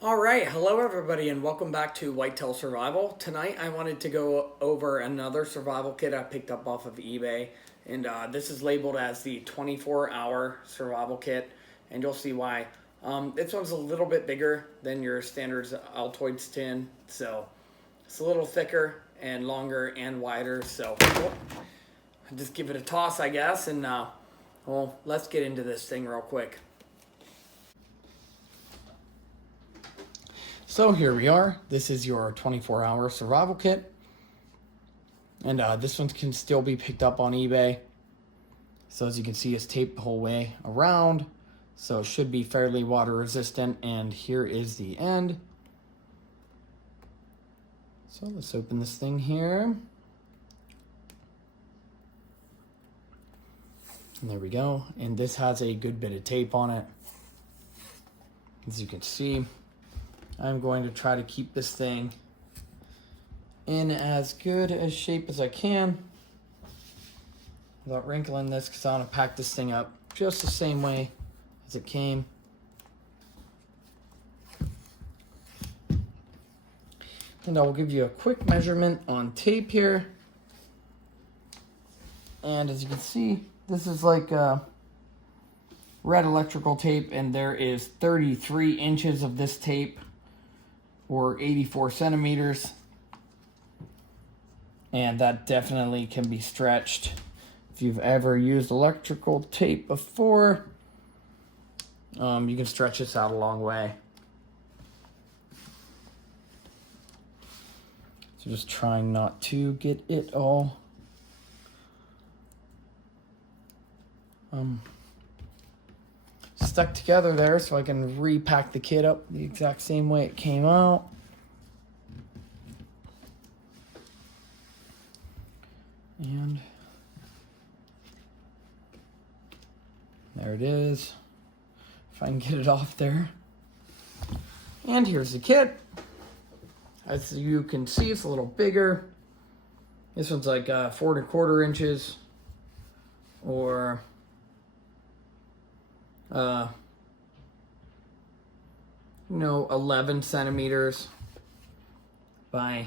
All right, hello everybody, and welcome back to Whitetail Survival. Tonight, I wanted to go over another survival kit I picked up off of eBay, and this is labeled as the 24-hour survival kit, and you'll see why. This one's a little bit bigger than your standard Altoids tin, so it's a little thicker and longer and wider. So just give it a toss, I guess, and well, let's get into this thing real quick. So here we are. This is your 24-hour survival kit. And this one can still be picked up on eBay. So as you can see, it's taped the whole way around. So it should be fairly water resistant. And here is the end. So let's open this thing here. And there we go. And this has a good bit of tape on it. As you can see, I'm going to try to keep this thing in as good a shape as I can without wrinkling this, because I want to pack this thing up just the same way as it came. And I will give you a quick measurement on tape here. And as you can see, this is like red electrical tape, and there is 33 inches of this tape, or 84 centimeters. And that definitely can be stretched. If you've ever used electrical tape before, you can stretch this out a long way. So just trying not to get it all stuck together there, so I can repack the kit up the exact same way it came out. And there it is. If I can get it off there. And here's the kit. As you can see, it's a little bigger. This one's like 4¼ inches, or 11 centimeters by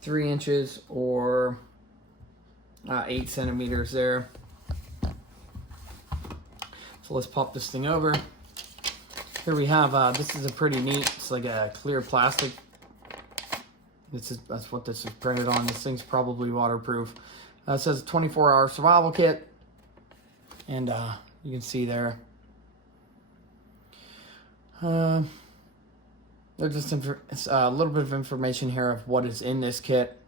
3 inches, or 8 centimeters there. So let's pop this thing over. Here we have, this is a pretty neat, it's like a clear plastic. That's what this is printed on. This thing's probably waterproof. It says 24-hour survival kit. And you can see there. There's just a little bit of information here of what is in this kit.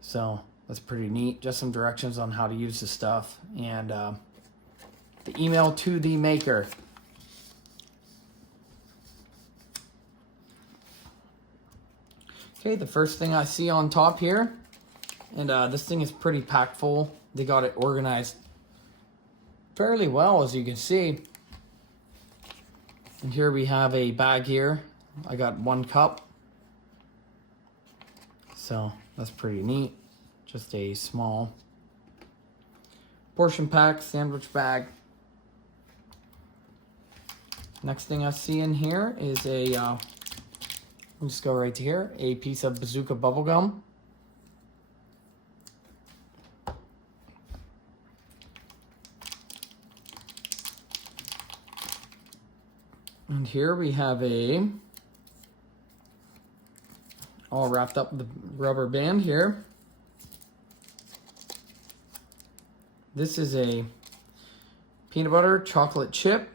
So that's pretty neat. Just some directions on how to use the stuff, and the email to the maker. Okay, the first thing I see on top here, and this thing is pretty packed full. They got it organized fairly well, as you can see. And here we have a bag here. I got 1 cup. So that's pretty neat. Just a small portion pack, sandwich bag. Next thing I see in here is a, we'll just go right to here, a piece of bazooka bubble gum. And here we have a, all wrapped up with the rubber band here. This is a peanut butter chocolate chip,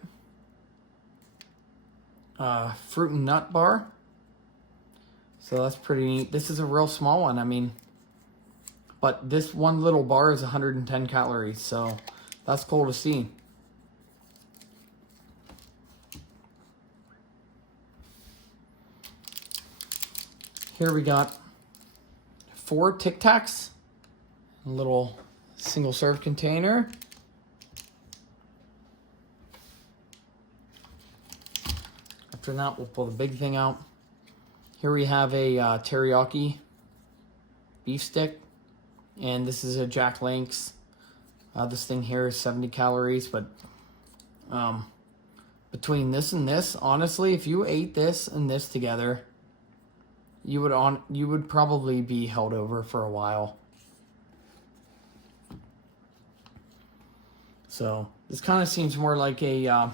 fruit and nut bar. So that's pretty neat. This is a real small one, I mean, but this one little bar is 110 calories, so that's cool to see. Here we got 4 Tic Tacs, a little single serve container. After that, we'll pull the big thing out. Here we have a teriyaki beef stick, and this is a Jack Link's. This thing here is 70 calories, but between this and this, honestly, if you ate this and this together, you would probably be held over for a while. So this kind of seems more like a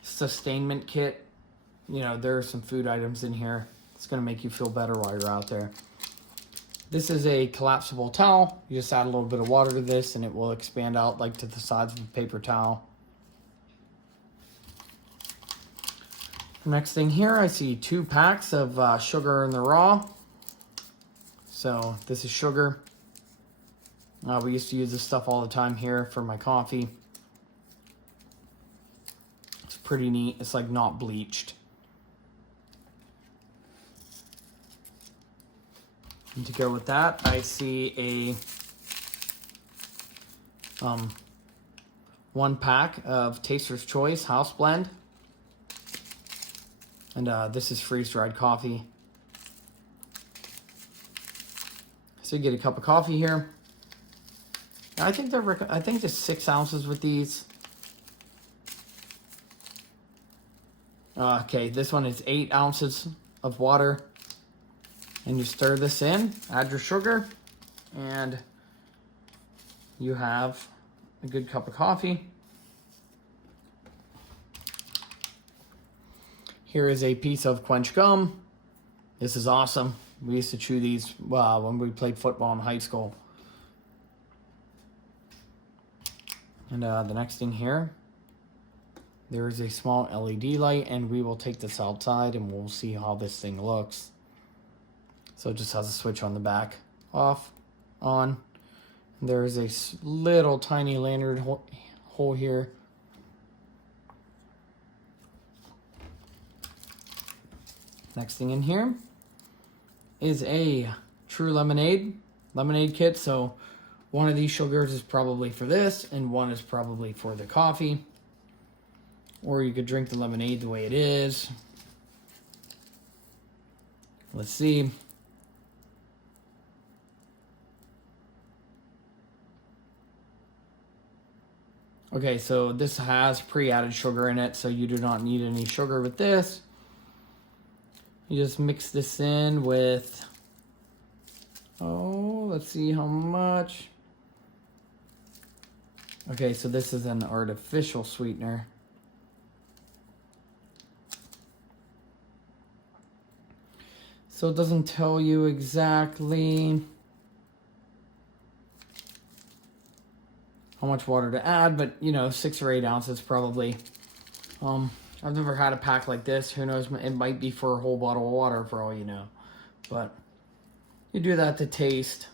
sustainment kit. You know, there are some food items in here. It's going to make you feel better while you're out there. This is a collapsible towel. You just add a little bit of water to this and it will expand out like to the sides of a paper towel. Next thing here, I see 2 packs of sugar in the raw. So this is sugar. We used to use this stuff all the time here for my coffee. It's pretty neat. It's like not bleached. And to go with that, I see a 1 pack of Taster's Choice House Blend. And this is freeze-dried coffee. So you get a cup of coffee here. I think there's 6 ounces with these. Okay, this one is 8 ounces of water. And you stir this in, add your sugar, and you have a good cup of coffee. Here is a piece of Quench gum. This is awesome. We used to chew these when we played football in high school. And the next thing here, there is a small LED light, and we will take this outside and we'll see how this thing looks. So it just has a switch on the back, off, on. There is a little tiny lanyard hole here. Next thing in here is a True lemonade kit. So one of these sugars is probably for this, and one is probably for the coffee. Or you could drink the lemonade the way it is. Let's see. Okay, so this has pre-added sugar in it, so you do not need any sugar with this. You just mix this in with, let's see how much. Okay, so this is an artificial sweetener. So it doesn't tell you exactly how much water to add, but 6 or 8 ounces probably. I've never had a pack like this. Who knows? It might be for a whole bottle of water for all you know. But you do that to taste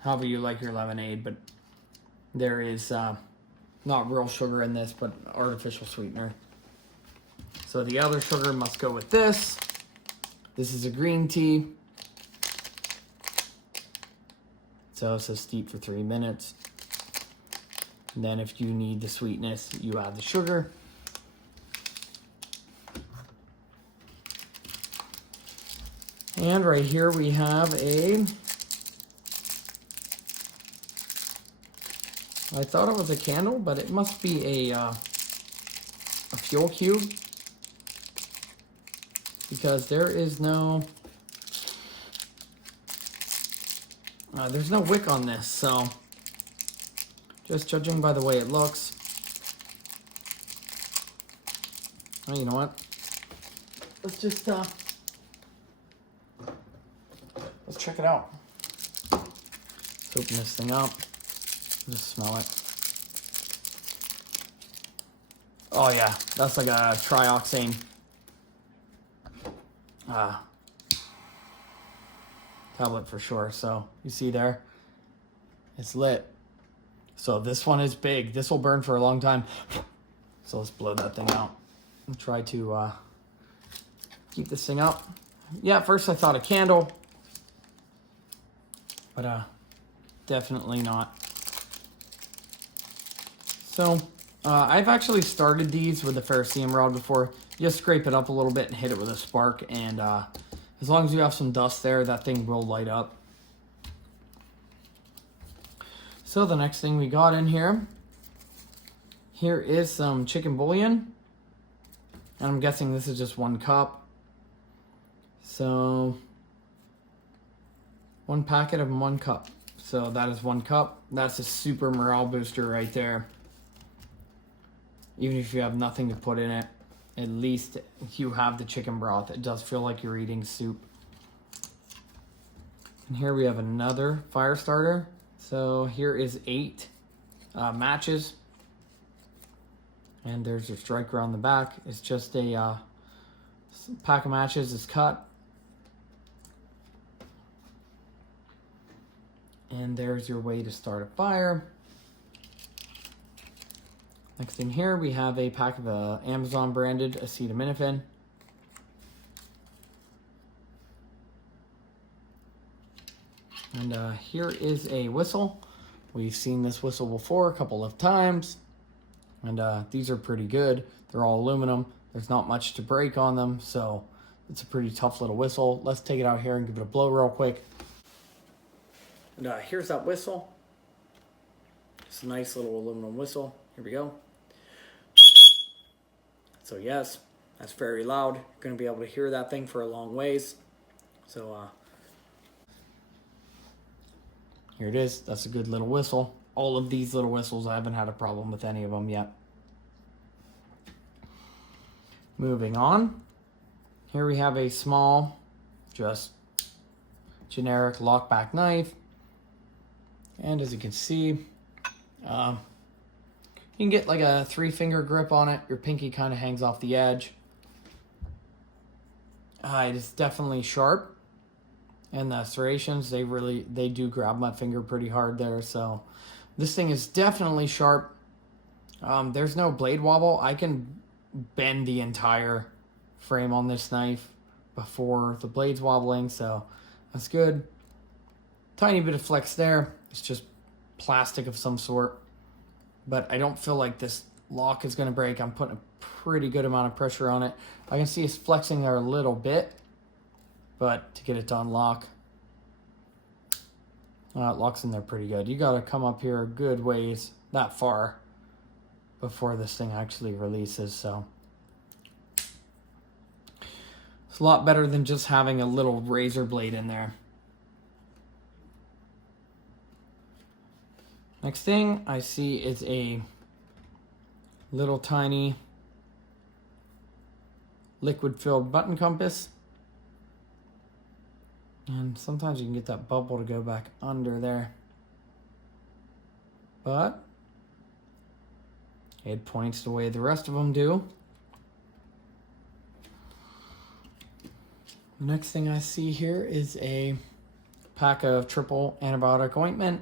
however you like your lemonade. But there is not real sugar in this, but artificial sweetener. So the other sugar must go with this. This is a green tea. So it says steep for 3 minutes. And then if you need the sweetness, you add the sugar. And right here we have I thought it was a candle, but it must be a fuel cube. Because there is there's no wick on this, so just judging by the way it looks. Oh, you know what? Let's just let's check it out. Let's open this thing up. Just smell it. Oh yeah, that's like a trioxane tablet for sure. So you see there, it's lit. So this one is big. This will burn for a long time. So let's blow that thing out and try to keep this thing up. Yeah, at first I thought a candle, but definitely not. So I've actually started these with a ferrocerium rod before. You just scrape it up a little bit and hit it with a spark, and as long as you have some dust there, that thing will light up. So the next thing we got in here is some chicken bouillon. And I'm guessing this is just 1 cup. So 1 packet of 1 cup. So that is 1 cup. That's a super morale booster right there. Even if you have nothing to put in it, at least you have the chicken broth. It does feel like you're eating soup. And here we have another fire starter. So here is 8 matches. And there's your striker on the back. It's just a pack of matches is cut. And there's your way to start a fire. Next in here, we have a pack of Amazon branded acetaminophen. And here is a whistle. We've seen this whistle before a couple of times. And these are pretty good. They're all aluminum. There's not much to break on them, so it's a pretty tough little whistle. Let's take it out here and give it a blow real quick. And here's that whistle. It's a nice little aluminum whistle. Here we go. So yes, that's very loud. You're going to be able to hear that thing for a long ways. So here it is. That's a good little whistle. All of these little whistles, I haven't had a problem with any of them yet. Moving on. Here we have a small, just generic lockback knife. And as you can see, you can get like a 3-finger grip on it. Your pinky kind of hangs off the edge. It is definitely sharp. And the serrations, they do grab my finger pretty hard there. So this thing is definitely sharp. There's no blade wobble. I can bend the entire frame on this knife before the blade's wobbling, so that's good. Tiny bit of flex there. It's just plastic of some sort, but I don't feel like this lock is going to break. I'm putting a pretty good amount of pressure on it. I can see it's flexing there a little bit, but to get it to unlock, it locks in there pretty good. You got to come up here a good ways, that far, before this thing actually releases. So it's a lot better than just having a little razor blade in there. Next thing I see is a little tiny liquid filled button compass. And sometimes you can get that bubble to go back under there. But it points the way the rest of them do. The next thing I see here is a pack of triple antibiotic ointment.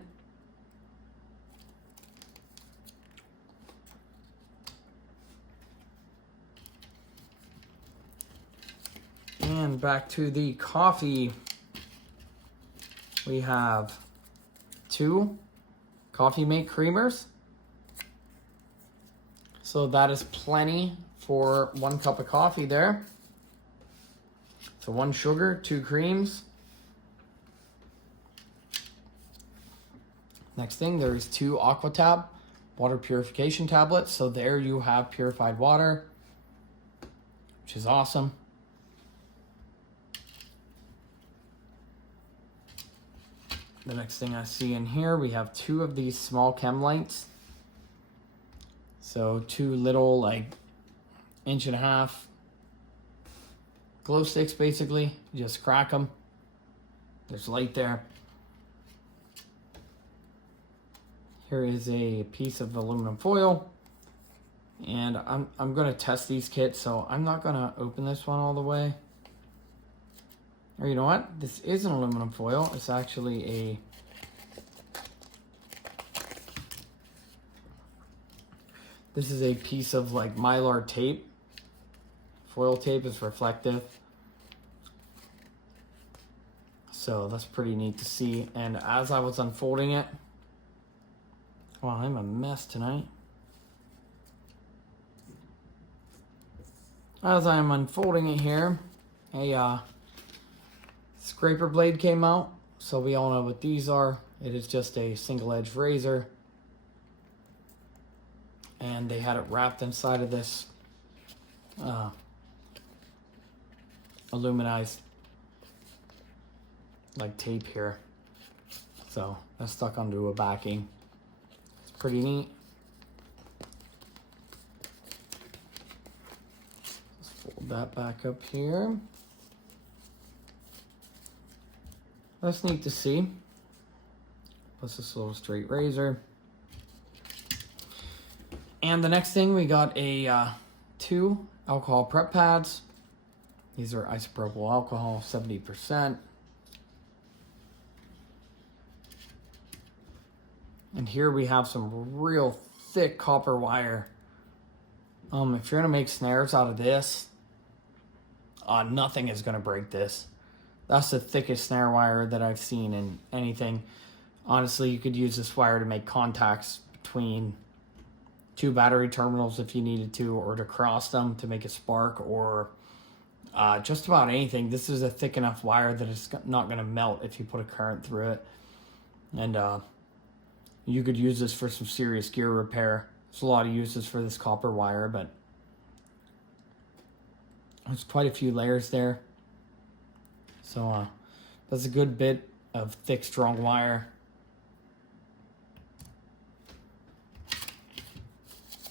And back to the coffee. We have 2 Coffee Mate creamers. So that is plenty for 1 cup of coffee there. So 1 sugar, 2 creams. Next thing, there's 2 AquaTab water purification tablets. So there you have purified water, which is awesome. The next thing I see in here, we have 2 of these small chem lights. So 2 little, like, 1.5 inch glow sticks, basically. You just crack them. There's light there. Here is a piece of aluminum foil. And I'm going to test these kits, so I'm not going to open this one all the way. Or you know what? This is an aluminum foil. It's actually a... This is a piece of like Mylar tape. Foil tape is reflective. So that's pretty neat to see. And as I was unfolding it... Wow, I'm a mess tonight. As I'm unfolding it here, a scraper blade came out. So we all know what these are. It is just a single-edged razor. And they had it wrapped inside of this aluminized like tape here. So that's stuck onto a backing. It's pretty neat. Let's fold that back up here. That's neat to see. Plus this little straight razor. And the next thing, we got a 2 alcohol prep pads. These are isopropyl alcohol, 70%. And here we have some real thick copper wire. If you're gonna make snares out of this, nothing is gonna break this. That's the thickest snare wire that I've seen in anything. Honestly, you could use this wire to make contacts between 2 battery terminals if you needed to, or to cross them to make a spark, or just about anything. This is a thick enough wire that it's not gonna melt if you put a current through it. And you could use this for some serious gear repair. There's a lot of uses for this copper wire, but there's quite a few layers there. So that's a good bit of thick, strong wire.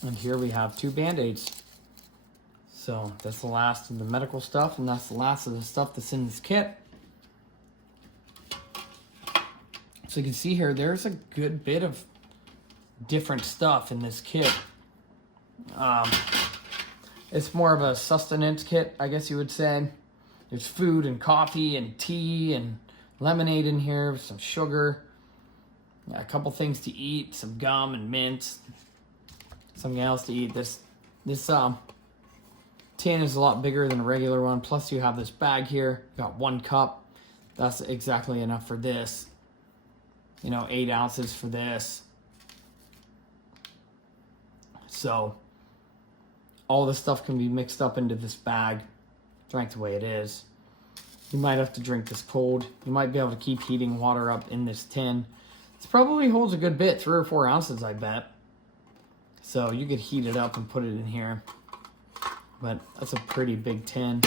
And here we have 2 Band-Aids. So that's the last of the medical stuff, and that's the last of the stuff that's in this kit. So you can see here, there's a good bit of different stuff in this kit. It's more of a sustenance kit, I guess you would say. There's food and coffee and tea and lemonade in here with some sugar. A couple things to eat, some gum and mints. Something else to eat. This tin is a lot bigger than a regular one. Plus you have this bag here. You got 1 cup. That's exactly enough for this. 8 ounces for this. So all this stuff can be mixed up into this bag, drank the way it is. You might have to drink this cold. You might be able to keep heating water up in this tin. This probably holds a good bit, 3 or 4 ounces, I bet. So you could heat it up and put it in here. But that's a pretty big tin.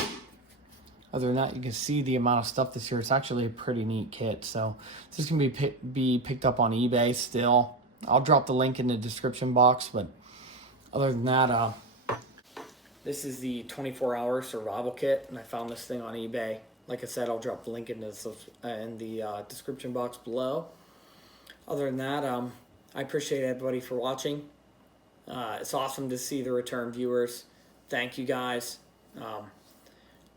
Other than that, you can see the amount of stuff this year. It's actually a pretty neat kit. So this can be picked up on eBay still. I'll drop the link in the description box. But other than that, this is the 24-hour survival kit, and I found this thing on eBay. Like I said, I'll drop the link in the description box below. Other than that, I appreciate everybody for watching. It's awesome to see the return viewers. Thank you guys.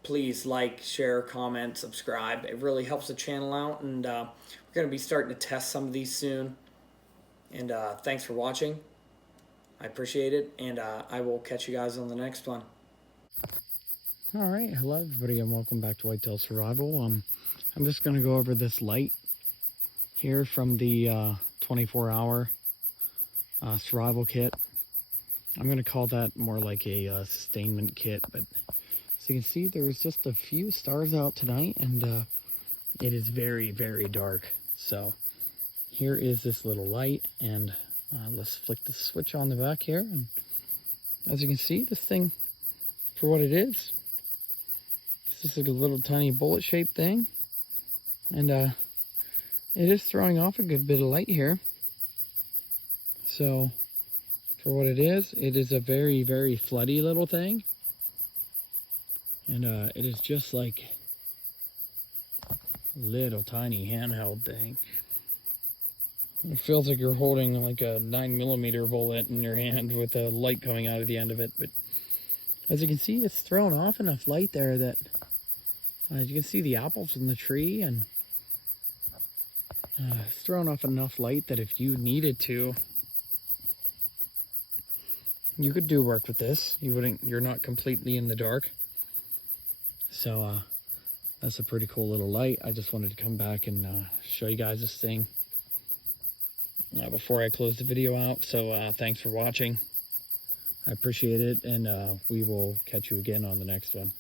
Please like, share, comment, subscribe. It really helps the channel out, and we're going to be starting to test some of these soon. And thanks for watching. I appreciate it, and I will catch you guys on the next one. All right, hello everybody, and welcome back to Whitetail Survival. I'm just going to go over this light here from the 24-hour survival kit. I'm going to call that more like a sustainment kit, but so you can see there's just a few stars out tonight, and it is very, very dark. So here is this little light, and let's flick the switch on the back here, and as you can see, this thing, for what it is, it's just like a little tiny bullet-shaped thing, and it is throwing off a good bit of light here. So for what it is a very, very floody little thing. And it is just like a little tiny handheld thing. It feels like you're holding like a 9mm bullet in your hand with a light coming out of the end of it. But as you can see, it's throwing off enough light there that you can see the apples in the tree, and it's throwing off enough light that if you needed to, you could do work with this. You're not completely in the dark. So that's a pretty cool little light. I just wanted to come back and show you guys this thing before I close the video out. So thanks for watching. I appreciate it, and we will catch you again on the next one.